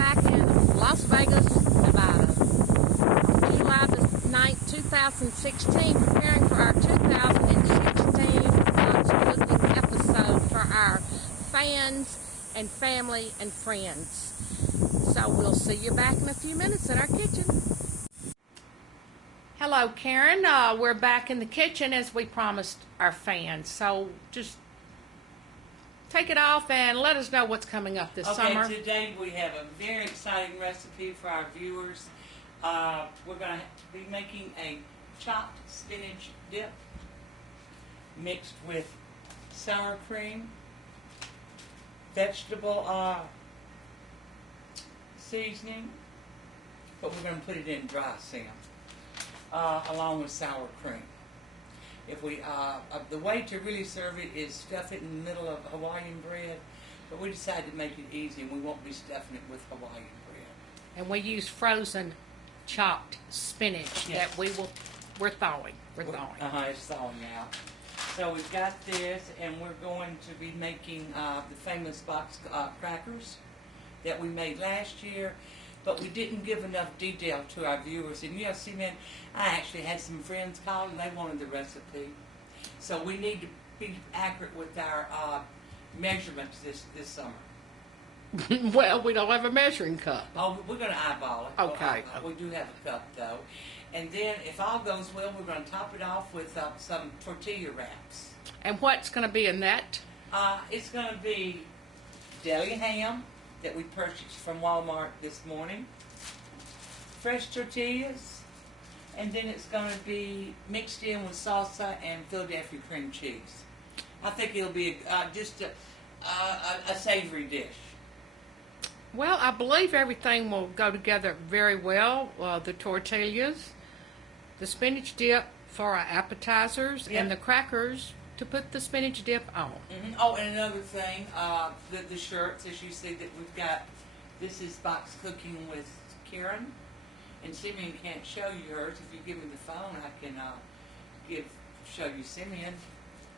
back in Las Vegas, Nevada. July the 9th, 2016, preparing for our 2016 Box Cooking episode for our fans and family and friends. So we'll see you back in a few minutes in our kitchen. Hello, Karen. We're back in the kitchen as we promised our fans. So just take it off and let us know what's coming up this summer. Okay, today we have a very exciting recipe for our viewers. We're going to be making a chopped spinach dip mixed with sour cream, vegetable seasoning, but we're going to put it in dry, Sam, along with sour cream. If we, the way to really serve it is stuff it in the middle of Hawaiian bread, but we decided to make it easy and we won't be stuffing it with Hawaiian bread. And we use frozen chopped spinach that we're thawing. It's thawing out. So we've got this, and we're going to be making the famous box crackers that we made last year, but we didn't give enough detail to our viewers. And see, man, I actually had some friends call and they wanted the recipe. So we need to be accurate with our measurements this summer. Well, we don't have a measuring cup. Oh, we're going to eyeball it. Okay. We do have a cup, though. And then, if all goes well, we're going to top it off with some tortilla wraps. And what's going to be in that? It's going to be deli ham that we purchased from Walmart this morning, fresh tortillas, and then it's going to be mixed in with salsa and Philadelphia cream cheese. I think it'll be just a savory dish. Well, I believe everything will go together very well. The tortillas, the spinach dip for our appetizers, and the crackers to put the spinach dip on. Mm-hmm. Oh, and another thing, the shirts, as you see that we've got, this is Box Cooking with Karen, and Simeon can't show you hers. If you give me the phone, I can show you Simeon.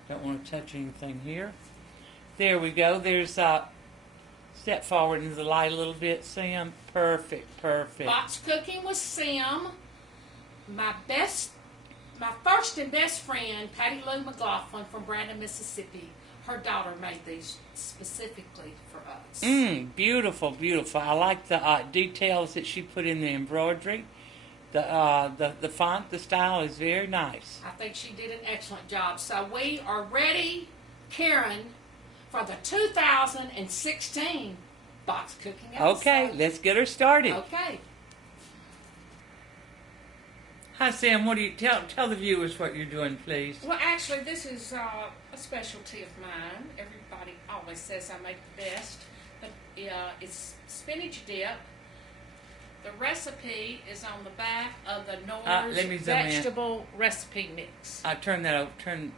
Don't want to touch anything here. There we go. There's step forward into the light a little bit, Sam. Perfect. Box Cooking with Sam. My first and best friend, Patty Lou McLaughlin from Brandon, Mississippi. Her daughter made these specifically for us. Beautiful. I like the details that she put in the embroidery. The font, the style is very nice. I think she did an excellent job. So we are ready, Karen, for the 2016 Box Cooking episode. Okay, let's get her started. Okay. Hi, Sam. What do you tell the viewers what you're doing, please? Well, actually, this is a specialty of mine. Everybody always says I make the best, but it's spinach dip. The recipe is on the back of the Knorr's vegetable recipe mix. Turn that over.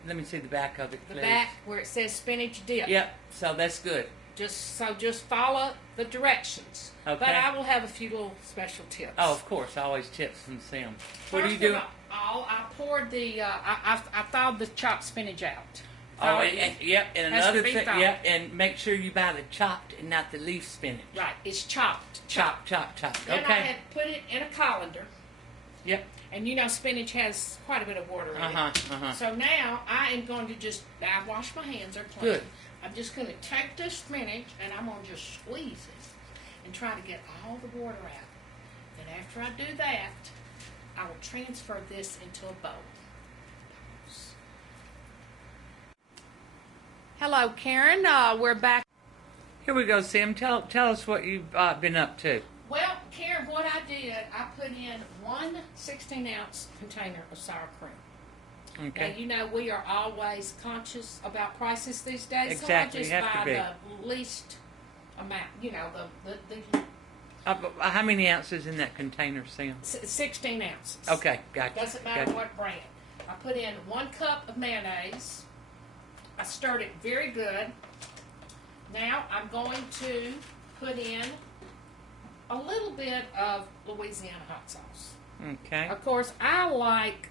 Let me see the back of it, please. The back where it says spinach dip. Yep. So that's good. Just follow the directions. Okay. But I will have a few little special tips. Oh, of course, always tips from Sam. What do you First do? of all, I poured I thawed the chopped spinach out. Oh, yep. And another thing, thawed. and make sure you buy the chopped and not the leaf spinach. Right, it's chopped. Chopped. Then Okay. I had put it in a colander. Yep. And spinach has quite a bit of water in it. So now I am going to I wash my hands, they're clean. Good. I'm just going to take this spinach and I'm going to just squeeze it and try to get all the water out. Then after I do that, I will transfer this into a bowl. Hello, Karen. We're back. Here we go, Sam. Tell us what you've been up to. Well, Karen, what I did, I put in one 16-ounce container of sour cream. Okay. Now, we are always conscious about prices these days, Exactly. so I just buy the least amount, How many ounces in that container, Sam? 16 ounces. Okay, gotcha. Doesn't matter what brand. I put in 1 cup of mayonnaise. I stirred it very good. Now I'm going to put in a little bit of Louisiana hot sauce. Okay. Of course, I like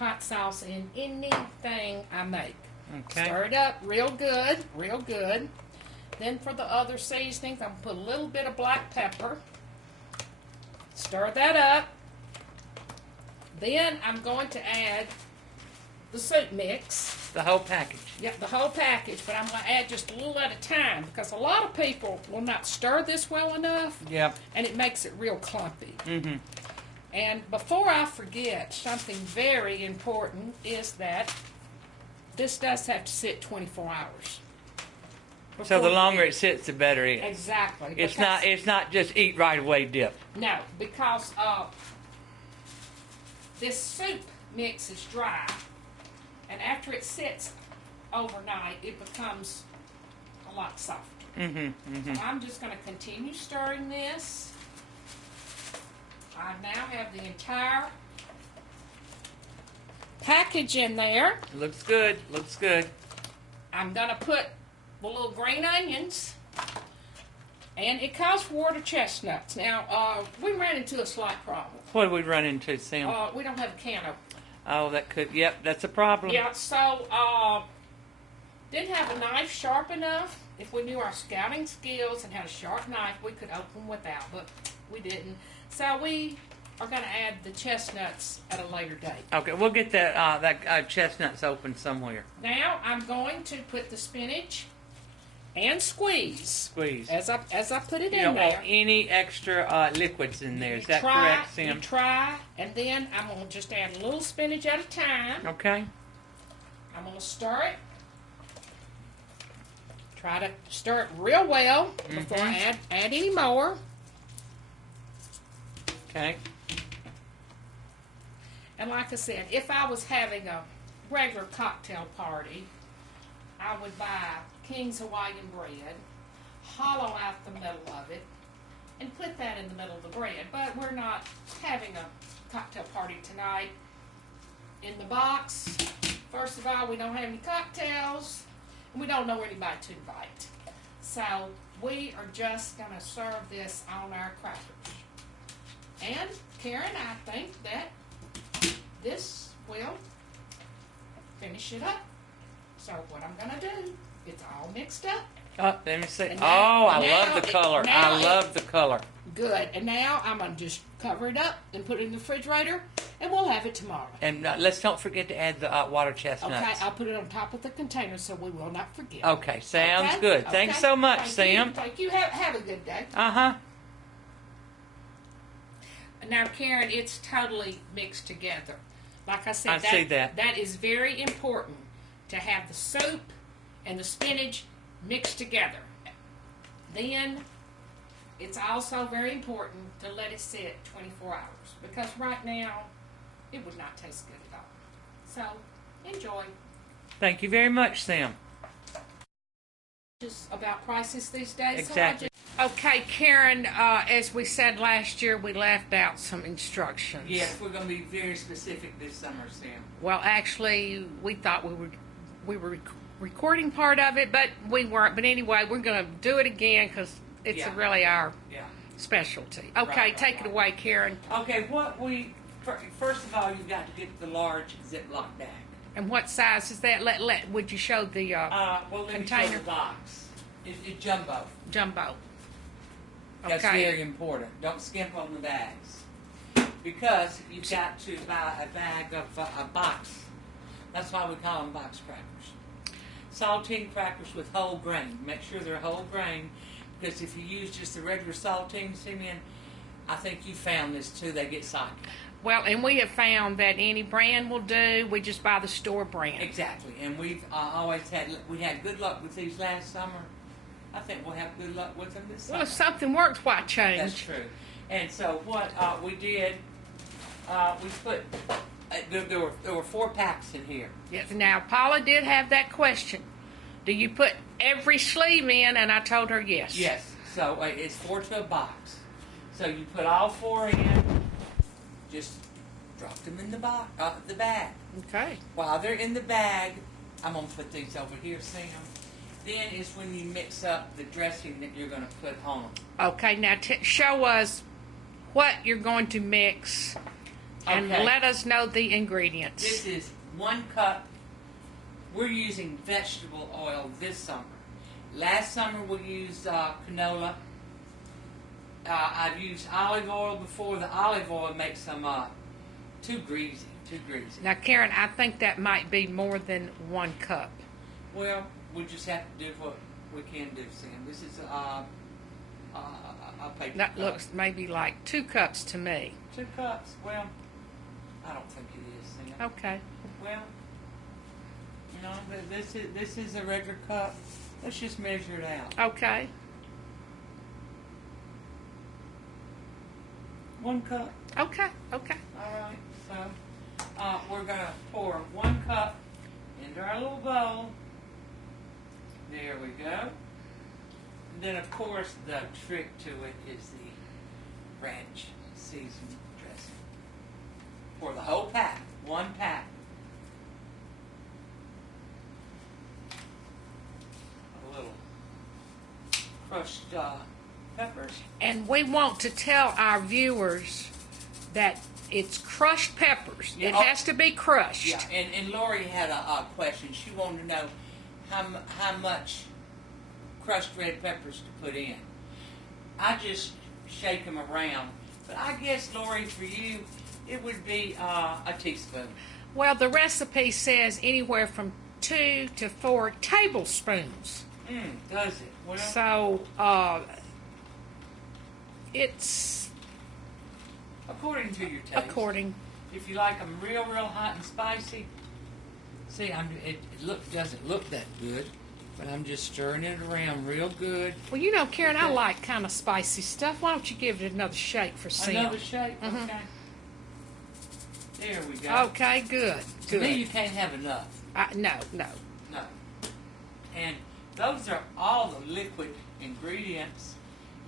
hot sauce in anything I make. Okay. Stir it up real good. Then for the other seasonings, I'm going to put a little bit of black pepper. Stir that up. Then I'm going to add the soup mix. The whole package. Yep, the whole package, but I'm going to add just a little at a time because a lot of people will not stir this well enough. Yep. And it makes it real clumpy. Mm-hmm. And before I forget, something very important is that this does have to sit 24 hours. So the longer it sits, the better it is. Exactly. It's not just eat right away dip. No, because this soup mix is dry, and after it sits overnight, it becomes a lot softer. Mm-hmm. Mm-hmm. So I'm just going to continue stirring this. I now have the entire package in there. Looks good. Looks good. I'm going to put the little green onions, and it calls for water chestnuts. Now, we ran into a slight problem. What did we run into, Sam? We don't have a can opener. Oh, that could. Yep, that's a problem. Yeah, so didn't have a knife sharp enough. If we knew our scouting skills and had a sharp knife, we could open without, but we didn't. So we are going to add the chestnuts at a later date. Okay, we'll get that chestnuts open somewhere. Now I'm going to put the spinach and squeeze. Squeeze. As I put it You in don't there. want any extra liquids in there. Is that correct, Sam? You try, and then I'm going to just add a little spinach at a time. Okay. I'm going to stir it. Try to stir it real well before I add any more. Okay. And like I said, if I was having a regular cocktail party, I would buy King's Hawaiian bread, hollow out the middle of it, and put that in the middle of the bread. But we're not having a cocktail party tonight. In the box, first of all, we don't have any cocktails, and we don't know anybody to invite. So we are just going to serve this on our crackers. And Karen, I think that this will finish it up. So what I'm going to do, it's all mixed up. Oh, let me see. And now- I love the color. I love the color. Good. And now I'm going to just cover it up and put it in the refrigerator, and we'll have it tomorrow. And let's don't forget to add the water chestnuts. Okay, I'll put it on top of the container so we will not forget. Okay, sounds Okay? good. Okay. Thanks so much, Thank Sam. You. Thank you. Have a good day. Uh-huh. Now, Karen, it's totally mixed together. Like I said, I see that. That is very important to have the soup and the spinach mixed together. Then it's also very important to let it sit 24 hours because right now it would not taste good at all. So enjoy. Thank you very much, Sam. Just about prices these days. Exactly. Okay, Karen, as we said last year, we left out some instructions. Yes, we're going to be very specific this summer, Sam. Well, actually, we thought we were recording part of it, but we weren't. But anyway, we're going to do it again because it's really our specialty. Okay, Right, take it away, Karen. Okay, first of all, you've got to get the large Ziploc bag. And what size is that? Would you show the Well, let me show container? the box. It's jumbo. Jumbo. That's Okay. very important. Don't skimp on the bags. Because you've got to buy a bag of a box. That's why we call them box crackers. Saltine crackers with whole grain. Make sure they're whole grain. Because if you use just the regular saltine, Simeon, I think you found this too, they get soggy. Well, and we have found that any brand will do. We just buy the store brand. Exactly. And we've we had good luck with these last summer. I think we'll have good luck with them this summer. Well, if something works, why change? That's true. And so what we did, we put, there were 4 packs in here. Yes. Now, Paula did have that question. Do you put every sleeve in? And I told her yes. Yes. So it's 4 to a box. So you put all 4 in, just drop them in the bag. Okay. While they're in the bag, I'm going to put these over here, Sam. Then is when you mix up the dressing that you're going to put on them. Okay, now show us what you're going to mix and Okay. let us know the ingredients. This is 1 cup. We're using vegetable oil this summer. Last summer we used canola. I've used olive oil before. The olive oil makes them too greasy. Now, Karen, I think that might be more than 1 cup. Well, we just have to do what we can do, Sam. This is a paper That cup. looks maybe like 2 cups to me. 2 cups. Well, I don't think it is, Sam. Okay. Well, you know, this is a regular cup. Let's just measure it out. Okay. 1 cup. Okay. Okay. All right. So we're gonna pour 1 cup into our little bowl. There we go. And then, of course, the trick to it is the ranch seasoned dressing. For the whole pack, 1 pack. A little crushed peppers. And we want to tell our viewers that it's crushed peppers. Yeah, It has to be crushed. Yeah, and Lori had a question. She wanted to know how much crushed red peppers to put in. I just shake them around. But I guess, Lori, for you, it would be a teaspoon. Well, the recipe says anywhere from 2 to 4 tablespoons. Does it? Well, So, it's according to your taste. according. If you like them real hot and spicy, see, it doesn't look that good, but I'm just stirring it around real good. Well, you know, Karen, I like kind of spicy stuff. Why don't you give it another shake for Sam? Another shake? Mhm. Okay. There we go. Okay, good. To me, Good. you can't have enough. No. No. And those are all the liquid ingredients.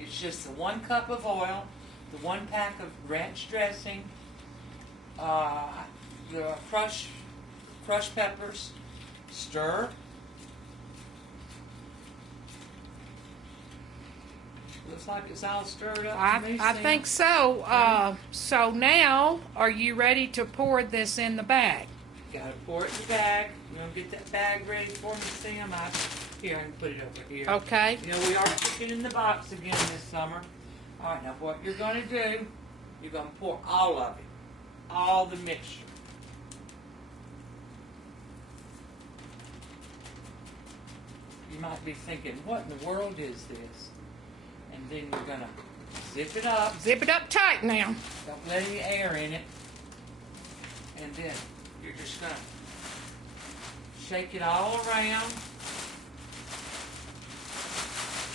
It's just the 1 cup of oil, the 1 pack of ranch dressing, the crushed peppers, stir. Looks like it's all stirred up to me, I Sam. think so. So now, are you ready to pour this in the bag? Gotta pour it in the bag. You're gonna get that bag ready for me, Sam. Here, I can put it over here. Okay. You know, we are cooking in the box again this summer. All right, now what you're gonna do, you're gonna pour all of it, all the mixture. You might be thinking, what in the world is this? And then you're gonna zip it up. Zip it up tight now. Don't let any air in it. And then you're just gonna shake it all around.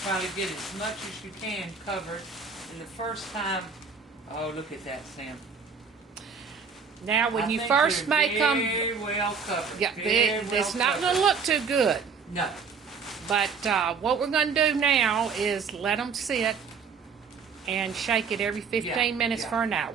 Try to get as much as you can covered. And the first time, oh, look at that, Sam. Now, when I you think first you're make them, very well covered. yeah, very it's well not going covered. to look too good. No. But what we're going to do now is let them sit and shake it every 15 minutes yeah. for an hour.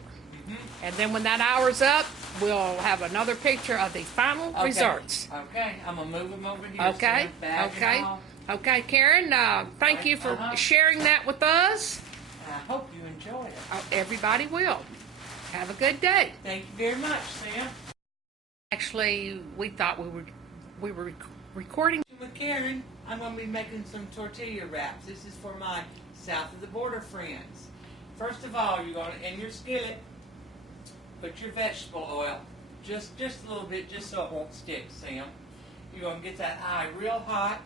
Mhm. And then when that hour's up, we'll have another picture of the final Okay. results. Okay, I'm gonna move them over here. Okay, Sam. Bag okay. and all. Okay, Karen, thank you for sharing that with us. I hope you enjoy it. Everybody will. Have a good day. Thank you very much, Sam. Actually, we thought we were recording. With Karen, I'm going to be making some tortilla wraps. This is for my south of the border friends. First of all, you're going to, in your skillet, put your vegetable oil, just a little bit, just so it won't stick, Sam. You're going to get that eye real hot.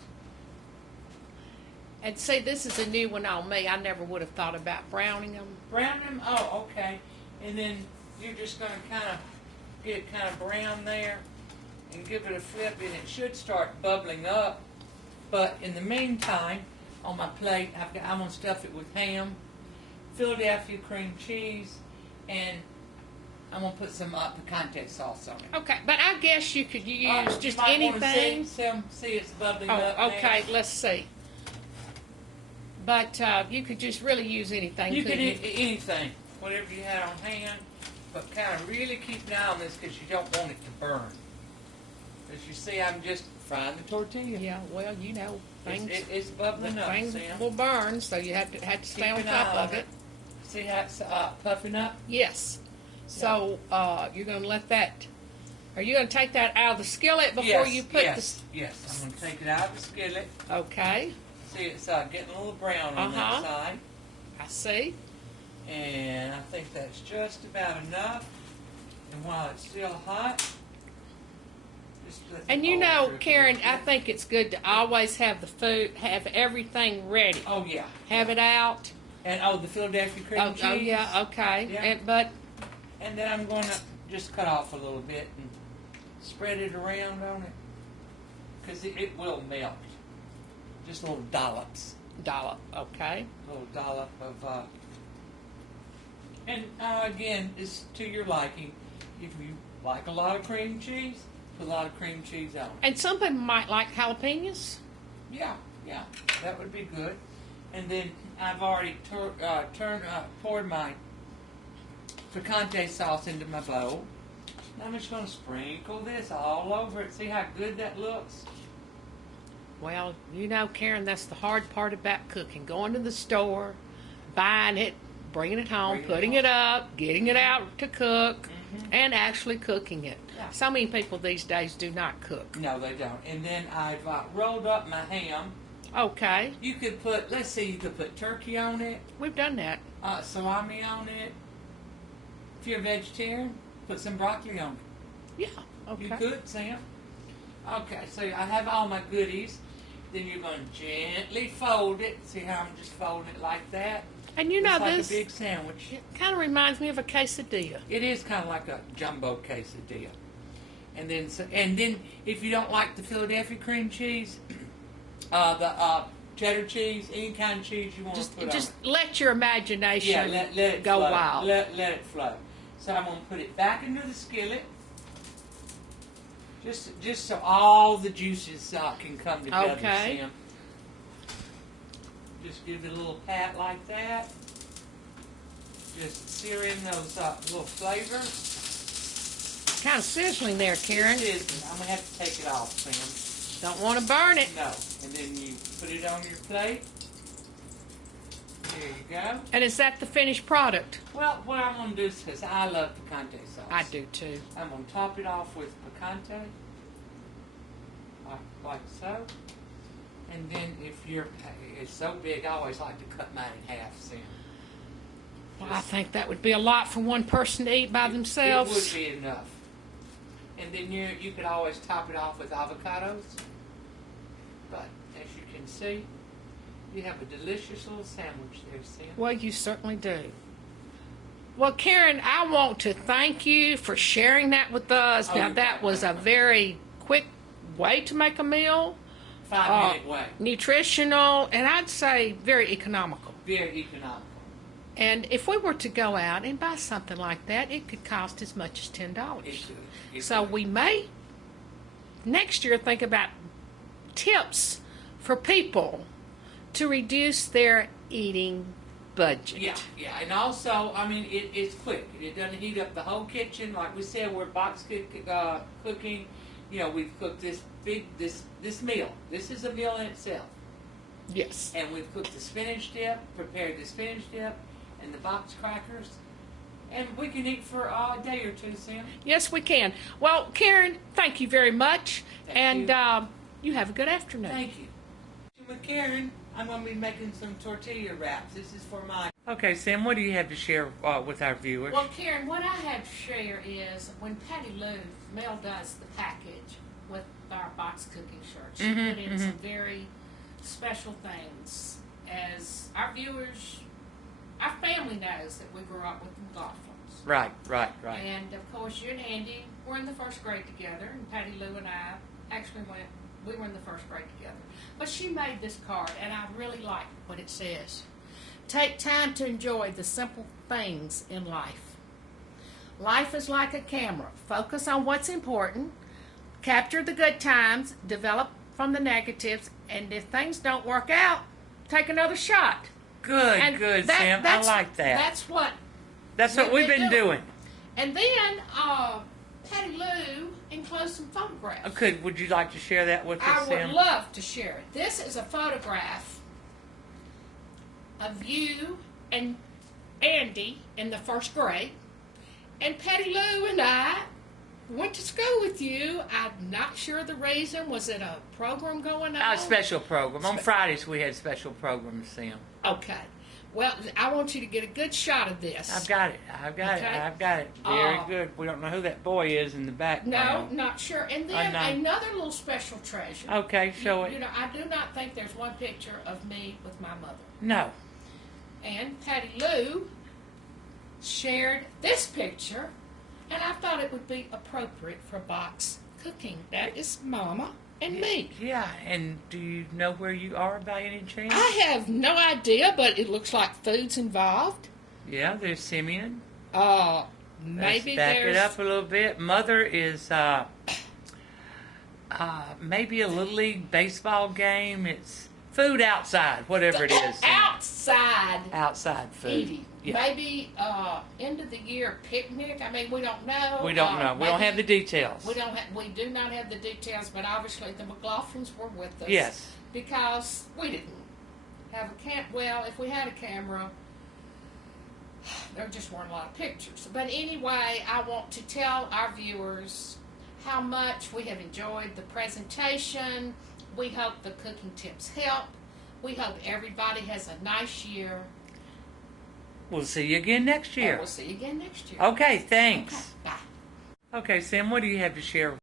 And see, this is a new one on me. I never would have thought about browning them. Brown them, oh, okay. And then you're just going to kind of get it kind of brown there and give it a flip, and it should start bubbling up. But in the meantime, on my plate, I'm going to stuff it with ham, Philadelphia cream cheese, and I'm going to put some picante sauce on it. Okay, but I guess you could use just You might wanna anything. see it's bubbling up Oh, now. okay, let's see. But you could just really use anything. You can couldn't eat anything, whatever you had on hand, but kind of really keep an eye on this because you don't want it to burn. As you see, I'm just frying the tortilla. Yeah, well, you know, things, It's bubbling up, things Sam. will burn, so you have to stay Keep on an top eye of on it. See how it's puffing up? Yes. So you're going to let that. Are you going to take that out of the skillet before Yes, you put yes. I'm going to take it out of the skillet. the? Okay. See, it's getting a little brown on Uh-huh. that side. I see. And I think that's just about enough. And while it's still hot, just let And the you oil know, drip a Karen, little I bit. think it's good to always have the food, have everything ready. Oh, yeah. Have it out. And, the Philadelphia cream Oh, cheese. oh yeah, okay. Yeah. But And then I'm going to just cut off a little bit and spread it around on it. Because it will melt. Just little dollops. dollop, okay. A little dollop of, and again, it's to your liking. If you like a lot of cream cheese, put a lot of cream cheese on it. And some people might like jalapenos. Yeah, that would be good. And then I've already poured my picante sauce into my bowl. Now I'm just going to sprinkle this all over it. See how good that looks? Well, you know, Karen, that's the hard part about cooking. Going to the store, buying it, bringing it home, Bringing it putting home. it up, getting it out to cook, Mhm. and actually cooking it. Yeah. So many people these days do not cook. No, they don't. And then I've rolled up my ham. Okay, You could put, let's see, you could put turkey on it, we've done that. salami on it. If you're a vegetarian, put some broccoli on it. Yeah, okay. You could, Sam. Okay, so I have all my goodies. Then you're going to gently fold it. See how I'm just folding it like that? And you know, It's like this a big sandwich. kind of reminds me of a quesadilla. It is kind of like a jumbo quesadilla. And then if you don't like the Philadelphia cream cheese, the cheddar cheese, any kind of cheese you want to put Just on let your imagination it. Yeah, let it go flow. wild. Let it flow. So I'm going to put it back into the skillet. Just so all the juices can come together, Okay. Sam. Just give it a little pat like that. Just sear in those little flavors. Kind of sizzling there, Karen. It is. I'm going to have to take it off, Sam. Don't want to burn it. No. And then you put it on your plate. There you go. And is that the finished product? Well, what I'm going to do is, because I love picante sauce. I do too. I'm going to top it off with picante. Like so. And then if it's so big, I always like to cut mine in half, Sam. Well, I think that would be a lot for one person to eat by themselves. It would be enough. And then you could always top it off with avocados. But as you can see, you have a delicious little sandwich there, Sam. Well, you certainly do. Well, Karen, I want to thank you for sharing that with us. Oh, Now, you're that was a welcome. very quick way to make a meal. 5-minute way. Nutritional, and I'd say very economical. Very economical. And if we were to go out and buy something like that, it could cost as much as $10. It could. It So could. we may next year think about tips for people to reduce their eating budget. Yeah, and also, I mean, it's quick. It doesn't heat up the whole kitchen. Like we said, we're cooking. You know, we've cooked this meal. This is a meal in itself. Yes. And we've cooked the spinach dip, prepared the spinach dip, and the box crackers. And we can eat for a day or two, Sam. Yes, we can. Well, Karen, thank you very much. Thank and you. You have a good afternoon. Thank you. With Karen, I'm going to be making some tortilla wraps. This is for my... Okay, Sam, what do you have to share with our viewers? Well, Karen, what I have to share is when Patty Lou mailed us the package with our box cooking shirts, she put in some very special things. As our viewers, our family knows that we grew up with the McLaughlins. Right. And of course, you and Andy were in the first grade together, and Patty Lou and I actually we were in the first grade together. But she made this card, and I really like what it says. Take time to enjoy the simple things in life. Life is like a camera. Focus on what's important, capture the good times, develop from the negatives, and if things don't work out, take another shot. Good, And good, Sam. I like that. That's what we've been doing. And then Patty Lou enclosed some photographs. Would you like to share that with I us, Sam? would love to share it. This is a photograph of you and Andy in the first grade, and Patty Lou and I went to school with you. I'm not sure the reason. Was it a program going on? Our special program. On Fridays we had special programs, Sam. Okay. Well, I want you to get a good shot of this. I've got it. Very good. We don't know who that boy is in the No, background. not sure. And then another little special treasure. Okay, show it. You know, I do not think there's one picture of me with my mother. No. And Patty Lou shared this picture, and I thought it would be appropriate for box cooking. That is Mama and me. Yeah, and do you know where you are by any chance? I have no idea, but it looks like food's involved. Yeah, there's Simeon. Maybe Let's back there's... it up a little bit. Mother is maybe a Little League baseball game. It's food outside, whatever it is. Outside. Outside food. Eating. Yeah. Maybe end of the year picnic. I mean, we don't know. We don't know. We don't have the details. We don't. We do not have the details, but obviously the McLaughlins were with us. Yes. Because we didn't have a camp. Well, if we had a camera, there just weren't a lot of pictures. But anyway, I want to tell our viewers how much we have enjoyed the presentation. We hope the cooking tips help. We hope everybody has a nice year. We'll see you again next year. And we'll see you again next year. Okay, thanks. Okay, bye. Okay, Sam, what do you have to share